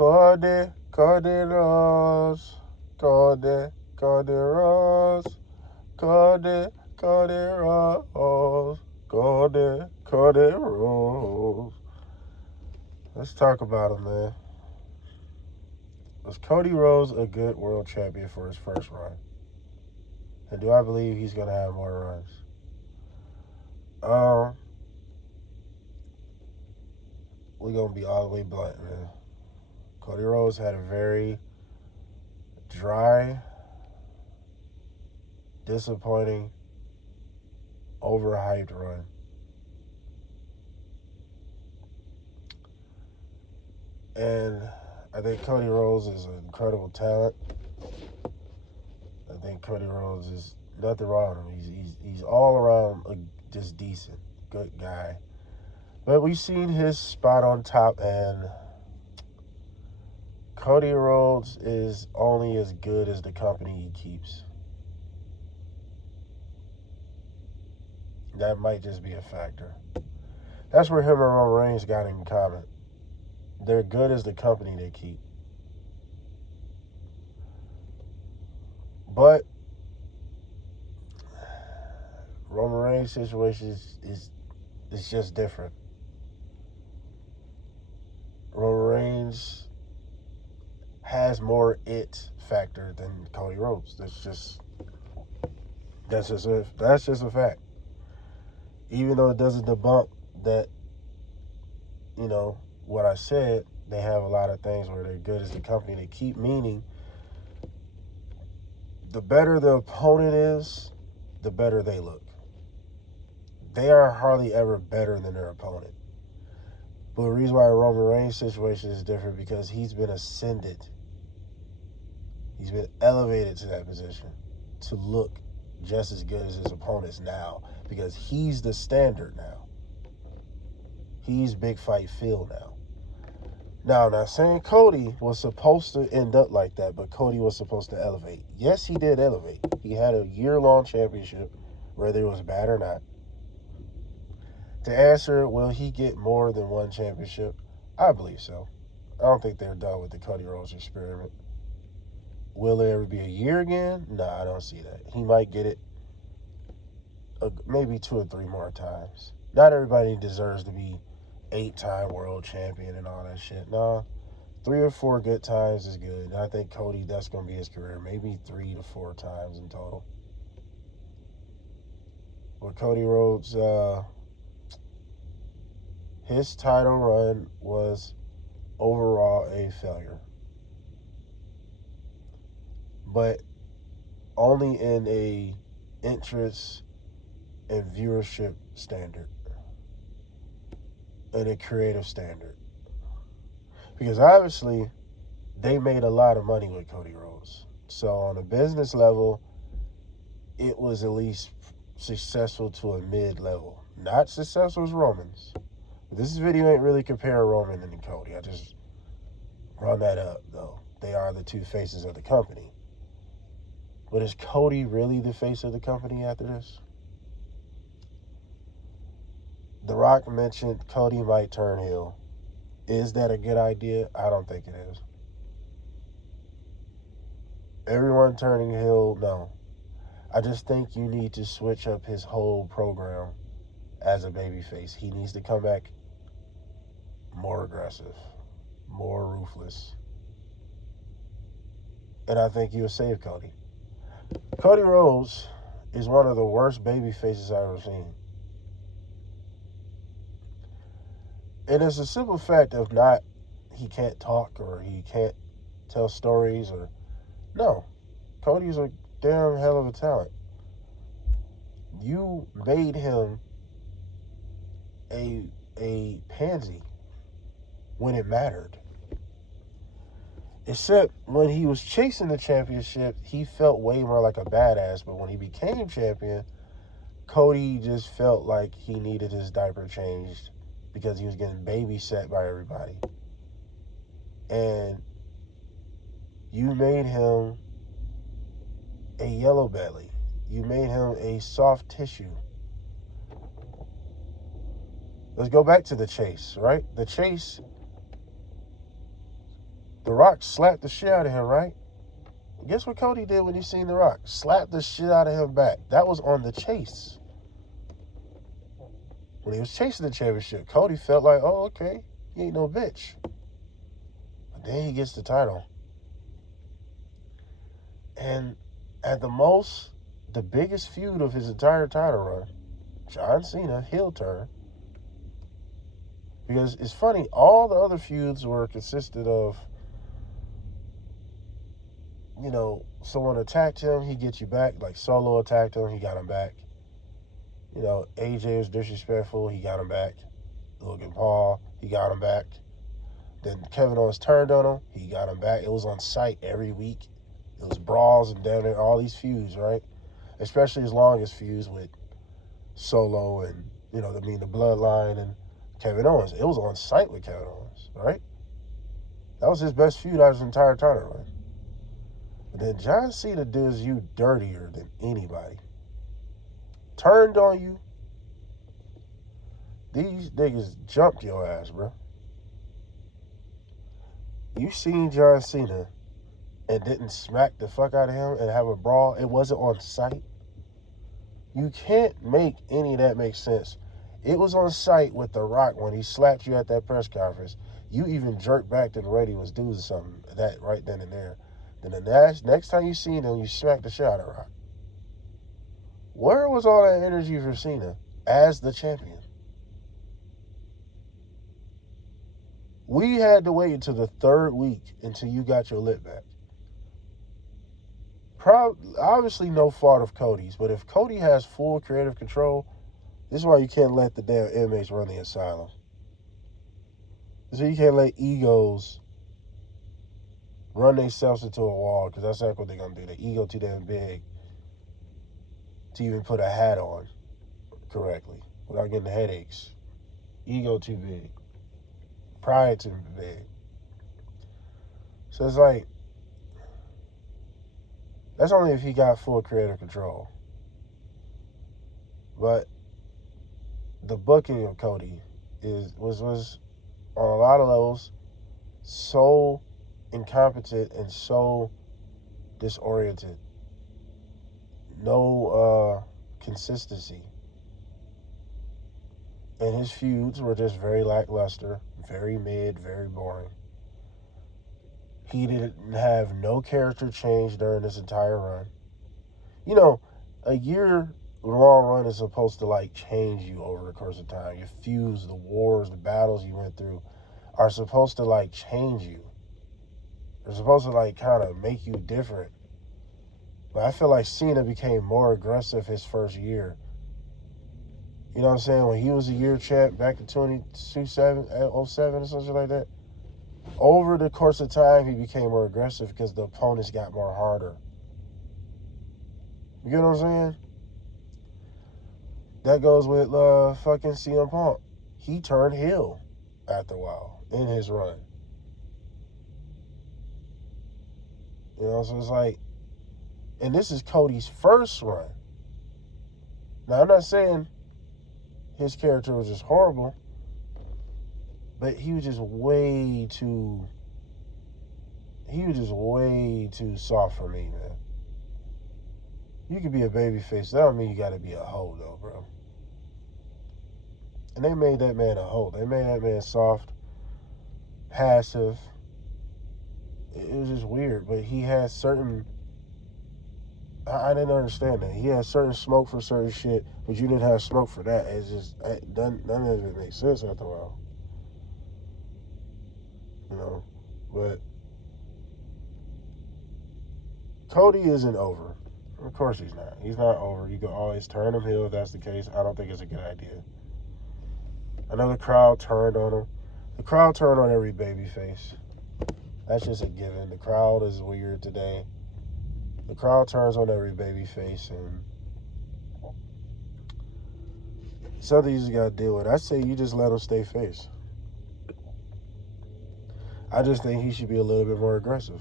Cody Rhodes, Cody Rhodes, Cody Rhodes, Cody Rhodes. Let's talk about him, man. Was Cody Rhodes a good world champion for his first run? And do I believe he's going to have more runs? We're going to be all the way blunt, man. Cody Rhodes had a very dry, disappointing, overhyped run. And I think Cody Rhodes is an incredible talent. I think Cody Rhodes is nothing wrong with him. He's all around just decent, good guy. But we've seen his spot on top, and Cody Rhodes is only as good as the company he keeps. That might just be a factor. That's where him and Roman Reigns got in common. They're good as the company they keep. But Roman Reigns' situation is just different. Roman Reigns has more it factor than Cody Rhodes. That's just a fact. Even though it doesn't debunk that, what I said, they have a lot of things where they're good as the company they keep, meaning the better the opponent is, the better they look. They are hardly ever better than their opponent. But the reason why Roman Reigns' situation is different because he's been ascended. He's been elevated to that position to look just as good as his opponents now because he's the standard now. He's Big Fight Phil now. Now, I'm not saying Cody was supposed to end up like that, but Cody was supposed to elevate. Yes, he did elevate. He had a year-long championship, whether it was bad or not. To answer, will he get more than one championship? I believe so. I don't think they're done with the Cody Rhodes experiment. Will there ever be a year again? No, I don't see that. He might get it maybe 2 or 3 more times. Not everybody deserves to be 8-time world champion and all that shit. No, 3 or 4 good times is good. And I think Cody, that's going to be his career. Maybe 3 to 4 times in total. With Cody Rhodes, his title run was overall a failure. But only in a interest and viewership standard. And a creative standard. Because obviously, they made a lot of money with Cody Rhodes. So on a business level, it was at least successful to a mid-level. Not successful as Roman's. This video ain't really compare Roman and Cody. I just run that up, though. They are the two faces of the company. But is Cody really the face of the company after this? The Rock mentioned Cody might turn heel. Is that a good idea? I don't think it is. Everyone turning heel, no. I just think you need to switch up his whole program as a babyface. He needs to come back more aggressive, more ruthless. And I think he will save Cody. Cody Rhodes is one of the worst baby faces I've ever seen. And it's a simple fact of not he can't talk or he can't tell stories or no. Cody's a damn hell of a talent. You made him a pansy when it mattered. Except when he was chasing the championship, he felt way more like a badass. But when he became champion, Cody just felt like he needed his diaper changed because he was getting babysat by everybody. And you made him a yellow belly. You made him a soft tissue. Let's go back to the chase, right? The chase The Rock slapped the shit out of him, right? Guess what Cody did when he seen The Rock? Slapped the shit out of him back. That was on the chase. When he was chasing the championship, Cody felt like, oh, okay, he ain't no bitch. But then he gets the title. And at the most, the biggest feud of his entire title run, John Cena, heel turn. Because it's funny, all the other feuds were consisted of, you know, someone attacked him, he gets you back. Like Solo attacked him, he got him back. You know, AJ was disrespectful, he got him back. Logan Paul, he got him back. Then Kevin Owens turned on him, he got him back. It was on site every week. It was brawls and down there, all these feuds, right? Especially his longest feuds with Solo and, you know, the Bloodline and Kevin Owens. It was on site with Kevin Owens, right? That was his best feud out of his entire title run. But then John Cena does you dirtier than anybody. Turned on you. These niggas jumped your ass, bro. You seen John Cena and didn't smack the fuck out of him and have a brawl. It wasn't on site. You can't make any of that make sense. It was on site with The Rock when he slapped you at that press conference. You even jerked back and ready was doing something that right then and there. Then the next time you seen him, you smacked the shit out of Rock. Where was all that energy for Cena as the champion? We had to wait until the third week until you got your lip back. Obviously no fault of Cody's, but if Cody has full creative control, this is why you can't let the damn inmates run the asylum. So you can't let egos run themselves into a wall, because that's like what they're going to do. The ego too damn big to even put a hat on correctly without getting the headaches. Ego too big. Pride too big. So it's like, that's only if he got full creative control. But the booking of Cody was on a lot of levels so incompetent and so disoriented. No consistency. And his feuds were just very lackluster, very mid, very boring. He didn't have no character change during this entire run. You know, a year-long run is supposed to, like, change you over the course of time. Your feuds, the wars, the battles you went through are supposed to, like, change you. They're supposed to, like, kind of make you different. But I feel like Cena became more aggressive his first year. You know what I'm saying? When he was a year champ back in 07 or something like that. Over the course of time, he became more aggressive because the opponents got more harder. You get what I'm saying? That goes with fucking CM Punk. He turned heel after a while in his run. You know, so it's like, and this is Cody's first run. Now, I'm not saying his character was just horrible, but he was just way too soft for me, man. You could be a babyface. That don't mean you got to be a hoe, though, bro. And they made that man a hoe. They made that man soft, passive. It was just weird. But he had certain... I didn't understand that. He had certain smoke for certain shit, but you didn't have smoke for that. It's just... none of it makes sense after a while. You know? But... Cody isn't over. Of course he's not. He's not over. You can always turn him heel if that's the case. I don't think it's a good idea. I know the crowd turned on him. The crowd turned on every babyface. That's just a given. The crowd is weird today. The crowd turns on every babyface, and something you just got to deal with. I say you just let him stay face. I just think he should be a little bit more aggressive.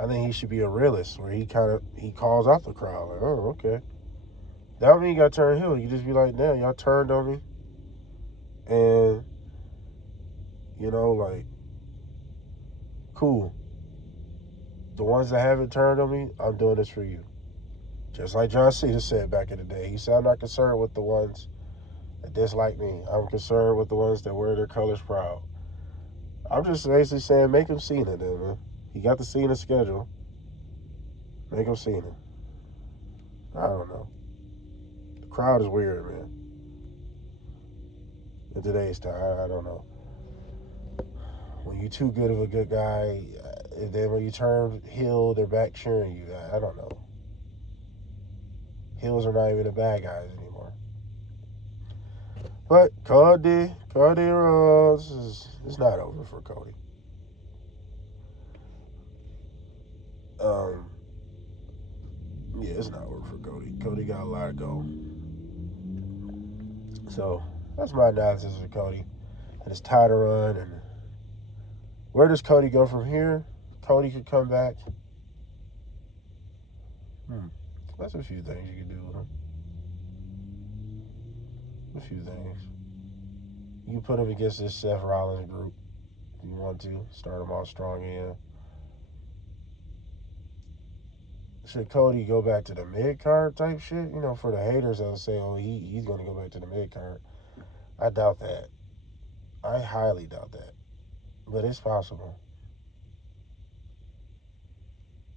I think he should be a realist where he calls out the crowd. Like, oh, okay. That don't mean you got to turn heel. You just be like, damn, y'all turned on me. And, you know, like, cool. The ones that haven't turned on me, I'm doing this for you. Just like John Cena said back in the day. He said, I'm not concerned with the ones that dislike me. I'm concerned with the ones that wear their colors proud. I'm just basically saying, make him Cena then, man. He got the Cena schedule. Make him Cena. I don't know. The crowd is weird, man. In today's time, I don't know. When you're too good of a good guy, and then when you turn heel, they're back cheering you. I don't know. Heels are not even the bad guys anymore. But Cody Rhodes it's not over for Cody. Um, yeah, it's not over for Cody. Cody got a lot to go. So that's my analysis for Cody and his title run. And where does Cody go from here? Cody could come back. That's a few things you can do with him. A few things. You can put him against this Seth Rollins group if you want to. Start him off strong in. Should Cody go back to the mid card type shit? You know, for the haters that'll say, oh, he's going to go back to the mid card. I doubt that. I highly doubt that. But it's possible.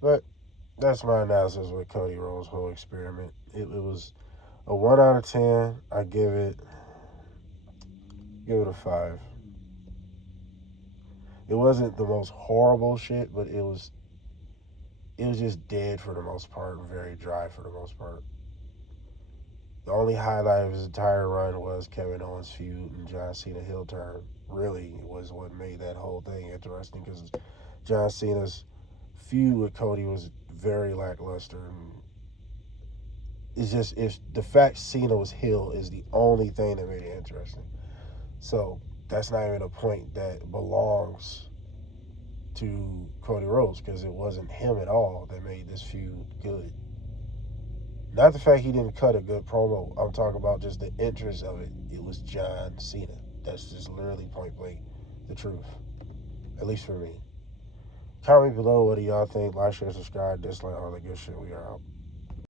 But that's my analysis with Cody Rhodes' whole experiment. It was a 1 out of 10. I give it a 5. It wasn't the most horrible shit, but it was just dead for the most part and very dry for the most part. The only highlight of his entire run was Kevin Owens' feud and John Cena heel turn. Really was what made that whole thing interesting because John Cena's feud with Cody was very lackluster. And it's just if the fact Cena was heel is the only thing that made it interesting. So that's not even a point that belongs to Cody Rhodes because it wasn't him at all that made this feud good. Not the fact he didn't cut a good promo. I'm talking about just the interest of it. It was John Cena. That's just literally point blank the truth. At least for me. Comment below what do y'all think. Like, share, subscribe, dislike, all that good shit. We are out.